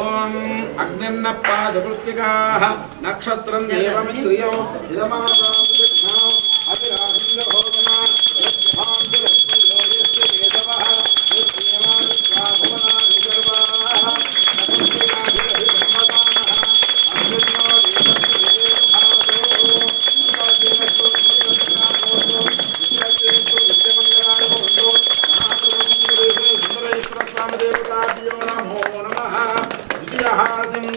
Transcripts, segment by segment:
ओम अग्निन्नपादकृत्तिकाः नक्षत्रं देवमिन्द्रियो इदमासां विघ्नौ अभिराहिन्द्रभोजना यस्यान्तिलक्ष्मयोजस्य केशवः यस्येमानित्वाभवनानि सर्वाः नक्षत्राभिरभिधर्मदानः अग्निर्नो देवस्य विदेवभावतो विश्वस्येस्तु नित्यमङ्गलाय भवन्तु महाप्रभुसुन्दरेश्वर स्वामिदेवताभ्यो नमो नमः।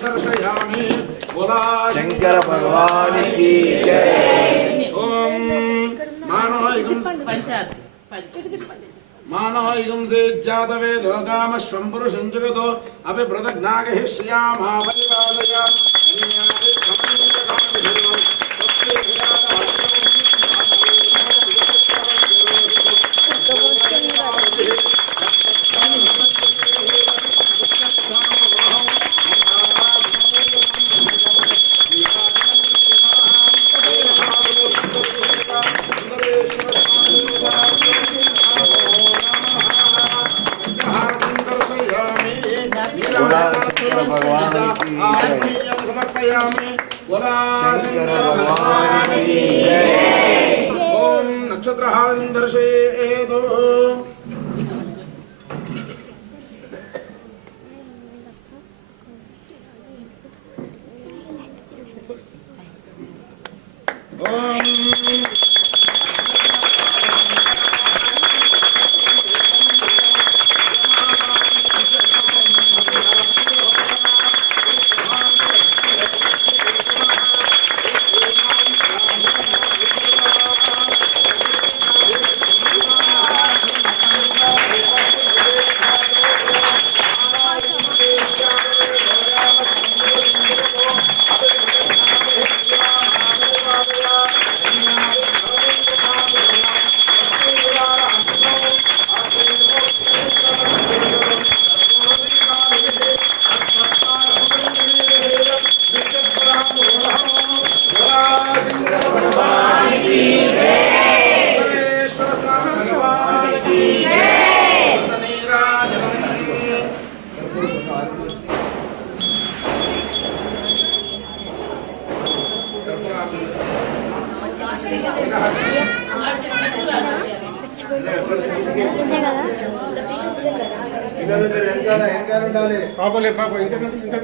दर्शयामि बोला शंकर भगवान की जय। ओम मानवयुगं से जातवेदो काम शंपुरुषं जगतो अभिप्रदज्ञागहि श्रियामा परिपालय कन्यादि समन्वितकामधेनो सत्ये नक्षत्रहारं दर्शयेतो పాపలే పాప ఇంకా ఇంకా